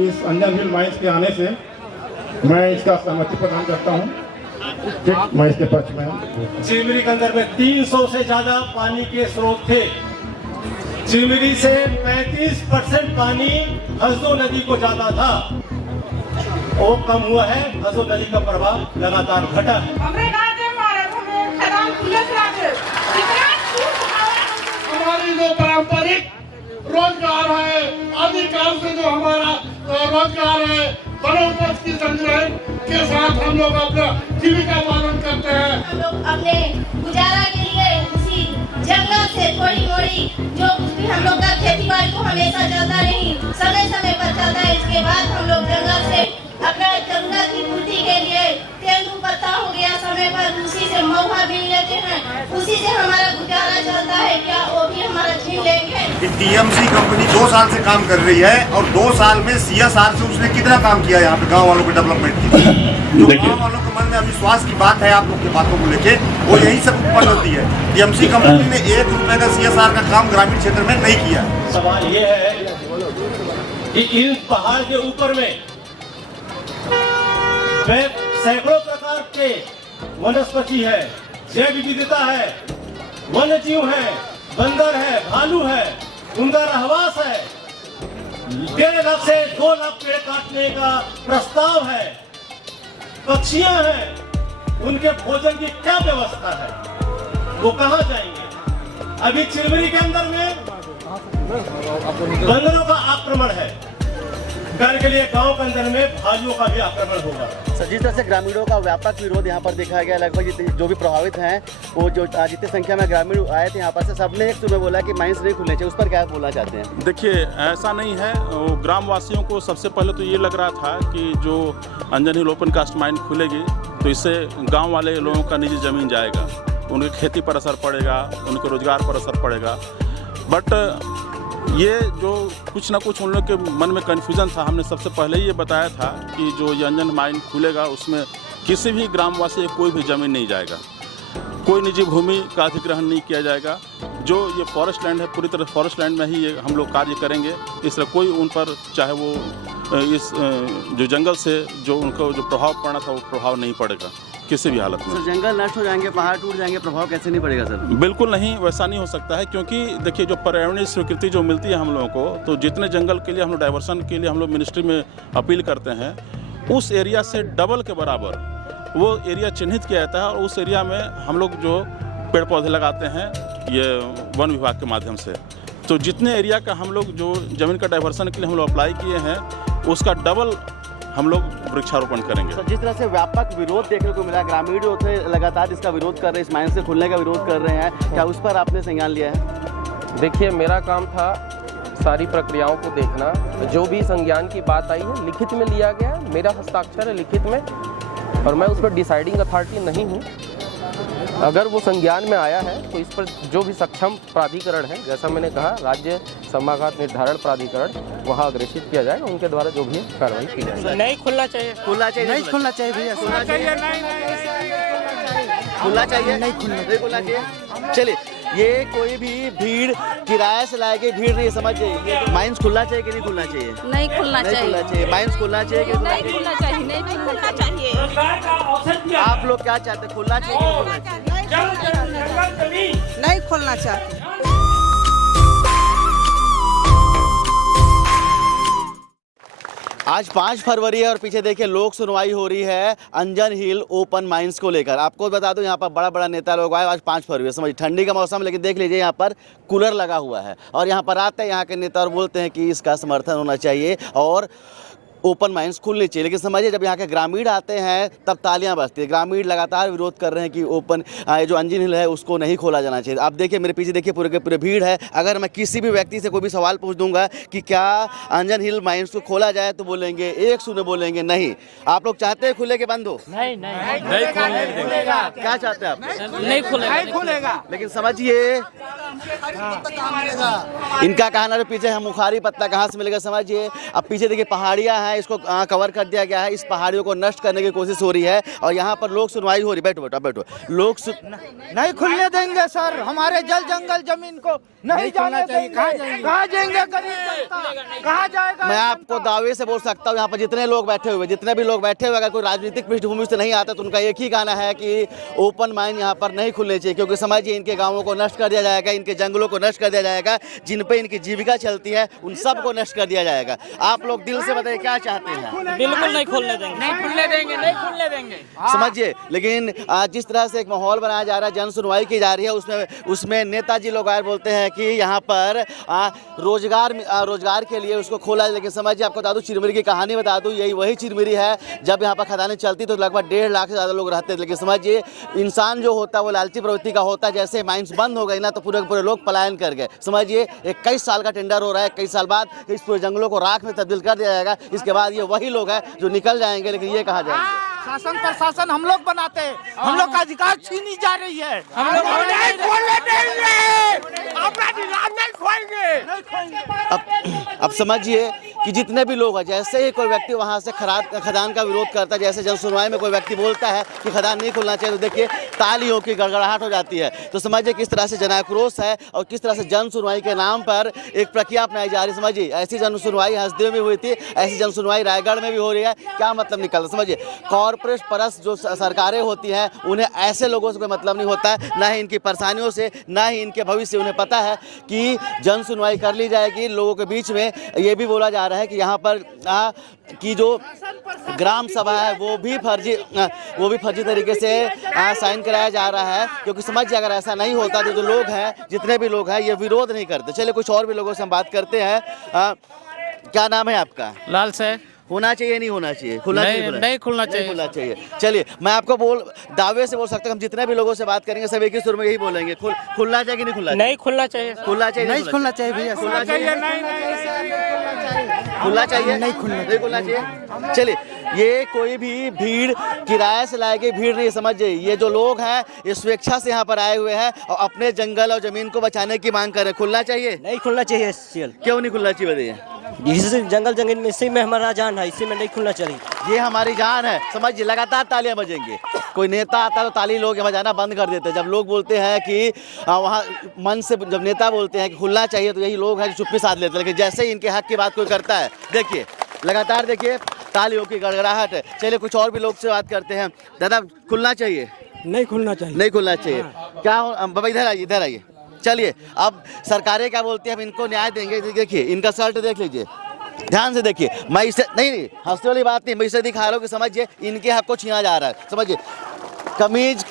इस अंजन हिल माइंस के आने से मैं इसका सहमति प्रदान करता हूँ। मैं इसके पक्ष में हूँ। चिमरी के अंदर में 300 से ज्यादा पानी के स्रोत थे। चिमरी से 35% पानी हसदो नदी को जाता था, वो कम हुआ है। हसदो नदी का प्रभाव लगातार घटा है। हमारी जो पारंपरिक रोजगार है, आदिकाल से जो हमारा रोजगार है, वनोपज की संग्रह के साथ हम लोग अपना जीविका पालन करते हैं। हम लोग अपने गुजारा के लिए उसी जंगल से थोड़ी मोड़ी जो कुछ भी हम लोग का खेती बाड़ी को हमेशा चलता नहीं, समय समय पर चलता है। इसके बाद हम लोग जंगल से अपना जंगल की पूर्ति के लिए तेंदू पत्ता हो गया समय पर, उसी से महुआ भी लेते हैं, उसी से हमारा गुजारा चलता है। क्या वो भी हमारा छीन लेंगे? टीएमसी कंपनी 2 साल से काम कर रही है और 2 साल में सीएसआर से उसने कितना काम किया यहाँ पे गांव वालों के डेवलपमेंट की। जो गांव वालों के मन में अविश्वास की बात है आप लोग की बातों को लेके, वो यही सब उत्पन्न होती है। टीएमसी कंपनी ने 1 रुपए का सीएसआर का काम ग्रामीण क्षेत्र में नहीं किया। सवाल ये है कि इन पहाड़ के ऊपर में सैकड़ों प्रकार के वनस्पति है, जैव विविधता है, वन्य जीव है, बंदर है, भालू है, उनका रहवास है। 1.5 लाख से 2 लाख पेड़ काटने का प्रस्ताव है। पक्षियां हैं, उनके भोजन की क्या व्यवस्था है, वो कहां जाएंगे? अभी चिरमिरी के अंदर में बंदरों का आक्रमण है, डर के लिए गांव के अंदर में भालुओं का भी आक्रमण होगा। जिस तरह से ग्रामीणों का व्यापक विरोध यहाँ पर देखा गया, लगभग जो भी प्रभावित हैं वो जो जितनी संख्या में ग्रामीण आए थे यहाँ पर से सबने एक सुर में बोला कि माइंस नहीं खुलने चाहिए। उस पर क्या बोलना चाहते हैं? देखिए, ऐसा नहीं है। ग्रामवासियों को सबसे पहले तो ये लग रहा था कि जो अंजन हिल ओपन कास्ट माइन खुलेगी तो इससे गाँव वाले लोगों का निजी ज़मीन जाएगा, उनकी खेती पर असर पड़ेगा, उनके रोजगार पर असर पड़ेगा। बट ये जो कुछ ना कुछ उन लोग के मन में कन्फ्यूज़न था। हमने सबसे पहले ही ये बताया था कि जो ये अंजन माइन खुलेगा उसमें किसी भी ग्रामवासी कोई भी ज़मीन नहीं जाएगा, कोई निजी भूमि का अधिग्रहण नहीं किया जाएगा। जो ये फॉरेस्ट लैंड है, पूरी तरह फॉरेस्ट लैंड में ही ये हम लोग कार्य करेंगे। इस तरह कोई उन पर, चाहे वो इस जो जंगल से जो उनको जो प्रभाव पड़ना था वो प्रभाव नहीं पड़ेगा किसी भी हालत में। तो जंगल नष्ट हो जाएंगे, पहाड़ टूट जाएंगे, प्रभाव कैसे नहीं पड़ेगा सर? बिल्कुल नहीं, वैसा नहीं हो सकता है। क्योंकि देखिए, जो पर्यावरणीय स्वीकृति जो मिलती है हम लोगों को, तो जितने जंगल के लिए हम लोग डाइवर्सन के लिए हम लोग मिनिस्ट्री में अपील करते हैं, उस एरिया से डबल के बराबर वो एरिया चिन्हित किया जाता है और उस एरिया में हम लोग जो पेड़ पौधे लगाते हैं ये वन विभाग के माध्यम से। तो जितने एरिया का हम लोग जो ज़मीन का डाइवर्सन के लिए हम लोग अप्लाई किए हैं उसका डबल हम लोग वृक्षारोपण करेंगे। तो जिस तरह से व्यापक विरोध देखने को मिला, ग्रामीण जो थे लगातार इसका विरोध कर रहे हैं, इस माइन से खुलने का विरोध कर रहे हैं, क्या उस पर आपने संज्ञान लिया है? देखिए, मेरा काम था सारी प्रक्रियाओं को देखना। जो भी संज्ञान की बात आई है लिखित में लिया गया है, मेरा हस्ताक्षर है लिखित में, और मैं उस पर डिसाइडिंग अथॉरिटी नहीं हूँ। अगर वो संज्ञान में आया है तो इस पर जो भी सक्षम प्राधिकरण है, जैसा मैंने कहा राज्य समाघात निर्धारण प्राधिकरण, वहाँ अग्रेसित किया जाएगा, उनके द्वारा जो भी कार्रवाई की जाएगी। नहीं खुलना चाहिए, खुलना चाहिए, नहीं खुलना चाहिए भैया, खुलना चाहिए, खुलना चाहिए, नहीं खुलना चाहिए। चलिए, ये कोई भी भीड़ किराए से लाए गई भीड़ नहीं, समझ जाइए। माइंस खुलना चाहिए कि नहीं खुलना चाहिए? नहीं खुलना चाहिए। माइंस खुलना चाहिए कि नहीं खुलना चाहिए? नहीं खुलना चाहिए। आप लोग क्या चाहते हैं, खुलना चाहिए कि नहीं खुलना चाहिए? नहीं खुलना चाहिए। आज 5 फरवरी है और पीछे देखिए लोक सुनवाई हो रही है अंजन हिल ओपन माइंस को लेकर। आपको बता दूं यहाँ पर बड़ा बड़ा नेता लोग आए। आज 5 फरवरी समझिए ठंडी का मौसम, लेकिन देख लीजिए यहाँ पर कूलर लगा हुआ है और यहाँ पर आते हैं यहाँ के नेता और बोलते हैं कि इसका समर्थन होना चाहिए और ओपन माइंस खुलनी चाहिए। लेकिन समझिए जब यहाँ के ग्रामीण आते हैं तब तालियां बजती है। ग्रामीण लगातार विरोध कर रहे हैं कि ओपन जो अंजन हिल है उसको नहीं खोला जाना चाहिए। आप देखिए मेरे पीछे देखिए पूरे के पूरे भीड़ है। अगर मैं किसी भी व्यक्ति से कोई भी सवाल पूछ दूंगा कि क्या अंजन हिल माइंस को खोला जाए तो बोलेंगे, एक सुने बोलेंगे नहीं। आप लोग चाहते हैं खुले के बंद हो? नहीं खुलेगा। क्या चाहते हैं आप? नहीं खुलेगा। लेकिन समझिए इनका कहना है पीछे हम मुखारी पत्ता कहाँ से मिलेगा। समझिए अब पीछे देखिए पहाड़ियाँ हैं, है इसको कवर कर दिया गया है, इस पहाड़ियों को नष्ट करने की कोशिश हो रही है और यहाँ पर लोक सुनवाई हो रही है। बैठो बेटा बैठो। नहीं खुलने देंगे सर, हमारे जल जंगल जमीन को नहीं जाने देंगे। कहाँ जाएंगे गरीब जनता, कहाँ जाएगा? मैं आपको दावे से बोल सकता हूँ यहाँ पर जितने लोग बैठे हुए, जितने भी लोग बैठे हुए, अगर कोई राजनीतिक पृष्ठभूमि से नहीं आता तो उनका एक ही कहना है कि ओपन माइन यहाँ पर नहीं खुलने चाहिए, क्योंकि समझिए इनके गाँवों को नष्ट कर दिया जाएगा, इनके जंगलों को नष्ट कर दिया जाएगा, जिन पे इनकी जीविका चलती है उन सब को नष्ट कर दिया जाएगा। आप लोग दिल से बताइए क्या चाहते हैं? बिल्कुल नहीं खुलने देंगे, नहीं खुलने देंगे, नहीं खुलने देंगे। समझिए, लेकिन जिस तरह से एक माहौल बनाया जा रहा है, जन सुनवाई की जा रही है, उसमें नेताजी लोग आए बोलते हैं कि यहाँ पर रोजगार के लिए उसको खोला है। लेकिन समझिए, आपको बता दूं, चिरमिरी की कहानी बता दूं, यही वही चिरमिरी है जब यहाँ पर खदानें चलती तो लगभग 1.5 लाख से ज़्यादा लोग रहते थे। लेकिन समझिए, इंसान जो होता है वो लालची प्रवृत्ति का होता है। जैसे माइंस बंद हो गई ना तो पूरे पूरे लोग पलायन कर गए। समझिए, 21 साल का टेंडर हो रहा है, 21 साल बाद इस पूरे जंगलों को राख में तब्दील कर दिया जाएगा। इसके बाद ये वही लोग हैं जो निकल जाएंगे, लेकिन ये कहा जाएगा शासन प्रशासन हम लोग बनाते हैं, हम लोग का अधिकार छीनी जा रही है। हम लोग नहीं खोलने देंगे, अपना अधिकार नहीं खोएंगे। अब समझिए कि जितने भी लोग हैं, जैसे ही कोई व्यक्ति वहाँ से खदान का विरोध करता है, जैसे जन सुनवाई में कोई व्यक्ति बोलता है कि खदान नहीं खुलना चाहिए, तो देखिए तालियों की गड़गड़ाहट हो जाती है। तो समझिए किस तरह से जनाक्रोश है और किस तरह से जन सुनवाई के नाम पर एक प्रक्रिया अपनाई जा रही है। समझिए, ऐसी जन सुनवाई हसदेव में हुई थी, ऐसी जन सुनवाई रायगढ़ में भी हो रही है। क्या मतलब निकलता? समझिए, कॉर्पोरेट परस्त जो सरकारें होती हैं उन्हें ऐसे लोगों से कोई मतलब नहीं होता है, ना ही इनकी परेशानियों से, ना ही इनके भविष्य से। उन्हें पता है कि जन सुनवाई कर ली जाएगी। लोगों के बीच में ये भी बोला जा रहा है कि यहाँ पर की जो ग्राम सभा है वो भी फर्जी तरीके से साइन कराया जा रहा है, क्योंकि समझिए अगर ऐसा नहीं होता तो जो लोग हैं, जितने भी लोग हैं, ये विरोध नहीं करते। चलिए कुछ और भी लोगों से हम बात करते हैं। क्या नाम है आपका? लाल से होना चाहिए नहीं होना चाहिए? नहीं खुलना चाहिए। चलिए, मैं आपको दावे से बोल सकता हूँ, हम जितने भी लोगों से बात करेंगे सब एक ही सुर में यही बोलेंगे, खुलना चाहिए कि नहीं खुलना? नहीं खुलना चाहिए। खुलना चाहिए नहीं खुलना चाहिए भैया, खुलना चाहिए, खुलना चाहिए, नहीं खुलना चाहिए। चलिए, ये कोई भी भीड़ किराए से लाए गई भीड़ नहीं, समझिए ये जो लोग हैं ये स्वेच्छा से यहाँ पर आए हुए हैं और अपने जंगल और जमीन को बचाने की मांग कर रहे हैं। खुलना चाहिए? नहीं खुलना चाहिए। क्यों नहीं खुलना चाहिए बताइए? इसी जंगल जमीन में, इसी में हमारा जान है, इसी में नहीं खुलना चाहिए। ये हमारी जान है। समझिए, लगातार तालियां बजेंगे। कोई नेता आता तो ताली लोग बजाना बंद कर देते हैं। जब लोग बोलते हैं कि वहाँ मन से, जब नेता बोलते हैं कि खुलना चाहिए, तो यही लोग हैं जो चुप्पी साध लेते हैं। लेकिन जैसे ही इनके हक की बात कोई करता है, देखिए लगातार देखिए तालियों की गड़गड़ाहट है। चलिए कुछ और भी लोग से बात करते हैं। दादा, खुलना चाहिए? नहीं खुलना चाहिए। नहीं खुलना चाहिए। क्या बाबा, इधर आइए, इधर आइए। चलिए, अब सरकारें क्या बोलती है, हम इनको न्याय देंगे। देखिए इनका शर्ट देख लीजिए, ध्यान से देखिए। मैं इसे नहीं हंसने वाली बात नहीं, मैं इसे दिखा रहा हूँ कि समझिए इनके हक को छीना जा रहा है। समझिए, कमीज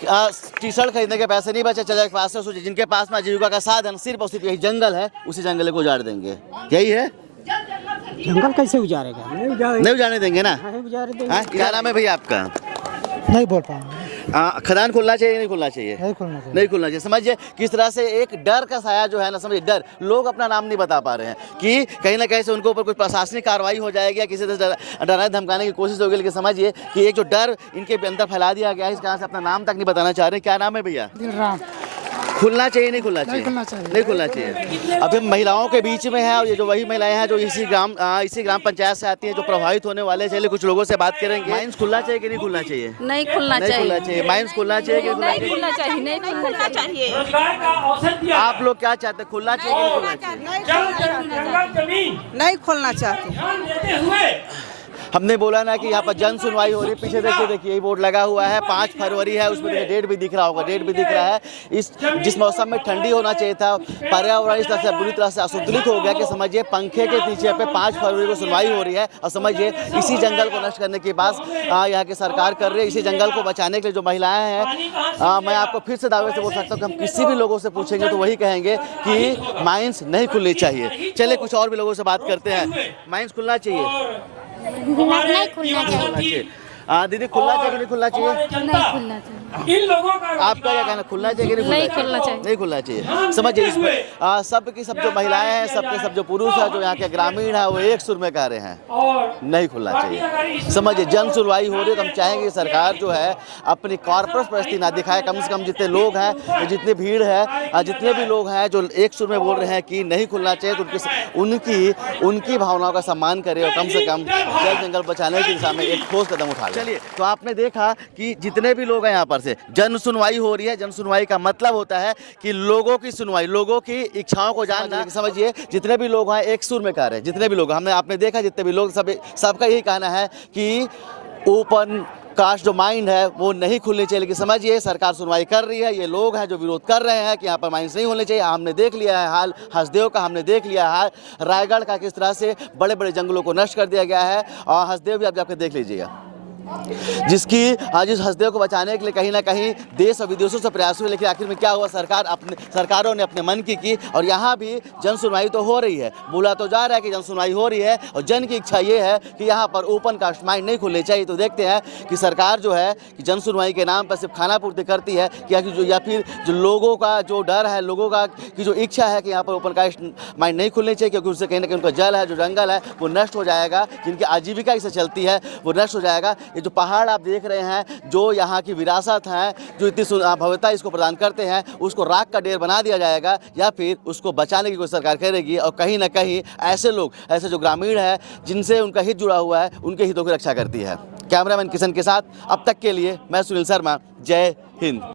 टी शर्ट खरीदने के पैसे नहीं बचे, चले पास से सोचिए जिनके पास में आजीविका का साधन सिर्फ और सिर्फ यही जंगल है, उसी जंगल को उजाड़ देंगे। यही है। जंगल कैसे उजाड़ेगा? नहीं उजाड़ने देंगे ना। क्या नाम है भैया आपका? नहीं बोल पाऊंगा। खदान खुलना चाहिए नहीं खुलना चाहिए? नहीं खुलना चाहिए। समझिए किस तरह से एक डर का साया जो है ना, समझिए डर, लोग अपना नाम नहीं बता पा रहे हैं कि कहीं ना कहीं से उनको ऊपर कुछ प्रशासनिक कार्रवाई हो जाएगी या किसी तरह से डराने धमकाने की कोशिश होगी। लेकिन समझिए कि एक जो डर इनके अंदर फैला दिया गया है, इस कारण से अपना नाम तक नहीं बताना चाह रहे। क्या नाम है भैया? खुलना चाहिए नहीं खुलना चाहिए? नहीं खुलना चाहिए। अभी महिलाओं के बीच में है और ये जो वही महिलाएं हैं जो इसी ग्राम पंचायत से आती हैं, जो प्रभावित होने वाले। चलिए कुछ लोगों से बात करेंगे। माइंस खुलना चाहिए कि नहीं खुलना चाहिए? नहीं खुलना चाहिए। माइंस खुलना चाहिए कि नहीं खुलना चाहिए? नहीं खुलना चाहिए। आप लोग क्या चाहते हैं, खुलना चाहिए कि नहीं खुलना चाहिए? नहीं खुलना चाहते। हमने बोला ना कि यहाँ पर जन सुनवाई हो रही है। पीछे देखिए यही बोर्ड लगा हुआ है, 5 फरवरी है, उसमें देखिए डेट भी दिख रहा होगा, डेट भी दिख रहा है। जिस मौसम में ठंडी होना चाहिए था, पर्यावरण इस तरह से बुरी तरह से असंतुलित हो गया कि समझिए पंखे के पीछे पे 5 फरवरी को सुनवाई हो रही है। और समझिए इसी जंगल को नष्ट करने की बात यहाँ की सरकार कर रही है। इसी जंगल को बचाने के लिए जो महिलाएं हैं, मैं आपको फिर से दावे से बोल सकता हूँ कि हम किसी भी लोगों से पूछेंगे तो वही कहेंगे कि माइंस नहीं खुलनी चाहिए। चलिए कुछ और भी लोगों से बात करते हैं। माइंस खुलना चाहिए? नहीं खुलना चाहिए। दीदी खुलना चाहिए कि नहीं खुलना चाहिए? नहीं खुलना चाहिए। इन लोगों का आपका क्या कहना, खुलना चाहिए कि नहीं खुलना चाहिए? नहीं खुलना चाहिए। समझिए, इसमें सब की सब जो महिलाएं हैं, सब के सब जो पुरुष हैं, जो यहाँ के ग्रामीण हैं, वो एक सुर में कह रहे हैं नहीं खुलना चाहिए। समझिए, जन सुनवाई हो रही है तो हम चाहेंगे सरकार जो है अपनी कॉर्पोरेट परिस्थिति ना दिखाए। कम से कम जितने लोग हैं, जितनी भीड़ है, जितने भी लोग हैं जो एक सुर में बोल रहे हैं कि नहीं खुलना चाहिए, तो उनकी भावनाओं का सम्मान करे और कम से कम जल जंगल बचाने की दिशा में एक ठोस कदम उठा ले। चलिए, तो आपने देखा कि जितने भी लोग हैं यहाँ पर से जन सुनवाई हो रही है। जन सुनवाई का मतलब होता है कि लोगों की सुनवाई, लोगों की इच्छाओं को जानना। समझिए, जितने भी लोग हैं एक सुर में कह रहे हैं, जितने भी लोग आपने देखा, जितने भी लोग सबका यही कहना है कि ओपन कास्ट जो माइंड है वो नहीं खुलनी चाहिए। लेकिन समझिए, सरकार सुनवाई कर रही है, ये लोग हैं जो विरोध कर रहे हैं कि यहाँ पर माइंस नहीं होने चाहिए। हमने देख लिया है हाल हसदेव का, हमने देख लिया है रायगढ़ का, किस तरह से बड़े बड़े जंगलों को नष्ट कर दिया गया है। और हसदेव भी आप जाकर देख लीजिएगा, जिसकी आज इस हसदेव को बचाने के लिए कहीं ना कहीं देश और विदेशों से प्रयास हुए। लेकिन आखिर में क्या हुआ, सरकारों ने अपने मन की और यहाँ भी जन सुनवाई तो हो रही है, बोला तो जा रहा है कि जन सुनवाई हो रही है और जन की इच्छा ये है कि यहाँ पर ओपन कास्ट माइंड नहीं खुलने चाहिए। तो देखते हैं कि सरकार जो है कि जन सुनवाई के नाम पर सिर्फ खाना पूर्ति करती है या फिर जो लोगों का जो डर है, लोगों का की जो इच्छा है कि यहाँ पर ओपन कास्ट माइंड नहीं खुलनी चाहिए, क्योंकि उससे कहीं ना कहीं उनका जल है, जो जंगल है, वो नष्ट हो जाएगा, जिनकी आजीविका इससे चलती है वो नष्ट हो जाएगा। ये जो पहाड़ आप देख रहे हैं, जो यहाँ की विरासत है, जो इतनी भव्यता इसको प्रदान करते हैं, उसको राख का ढेर बना दिया जाएगा या फिर उसको बचाने की कोई सरकार करेगी। और कहीं ना कहीं ऐसे लोग, ऐसे जो ग्रामीण है जिनसे उनका हित जुड़ा हुआ है, उनके हितों की रक्षा करती है। कैमरामैन किशन के साथ अब तक के लिए मैं सुनील शर्मा, जय हिंद।